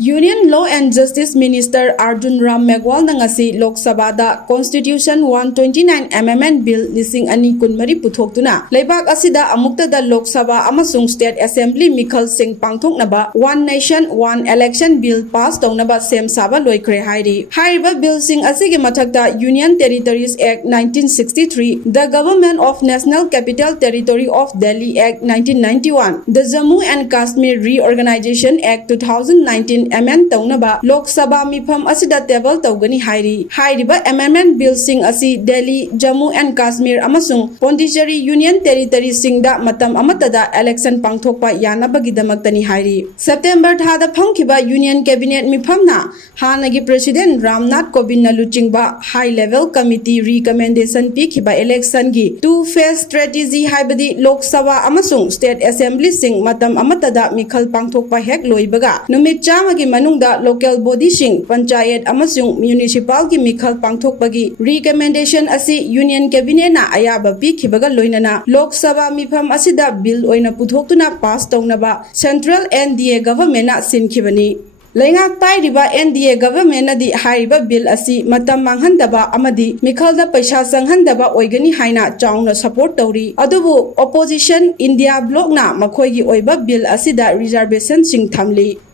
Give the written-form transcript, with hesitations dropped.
Union Law and Justice Minister Arjun Ram Meghwal na ngasi Lok Sabha da Constitution 129 Amendment Bill 2023 Puthoktuna Leibak Asida amukta da Lok Sabha amasung State Assembly mikhal sing Puthoktuna One Nation One Election Bill pass taunaba sem saba loikre hairi hariba bill sing asige mathakta Union Territories Act 1963 the Government of National Capital Territory of Delhi Act 1991 the Jammu and Kashmir Reorganization Act 2019 amend taunaba Lok Sabha mifam asida table taugani hairi hairiba amendment bill sing asi Delhi Jammu and Kashmir amasung Pondicherry Union Territory singda matam amatada election pangthokpa yanabagidamaktani hairi September thada phangkiba Union Cabinet mifamna hanagi President Ramnath Kovind na luchingba high level committee recommendation pikhiba election gi two phase strategy haibadi Lok Sabha amasung State Assembly sing matam amatada mikhal pangthokpa hek loibaga numit chama manungda local body sing panchayat amasung municipal ki mikhal pangthokpagi recommendation asi Union Cabinet na ayaba pikhibaga loinana Lok Sabha mifam asida bill oina Puthoktuna pass taunaba Central NDA government na sinkhibani Leingak pairiba NDA government na di hariba bill asi matam manghandaba amadi mikhalda paisa sanghandaba oigani haina chaungna support tauri adubu opposition India bloc na makhoigi oiba bill asida reservation sing thamli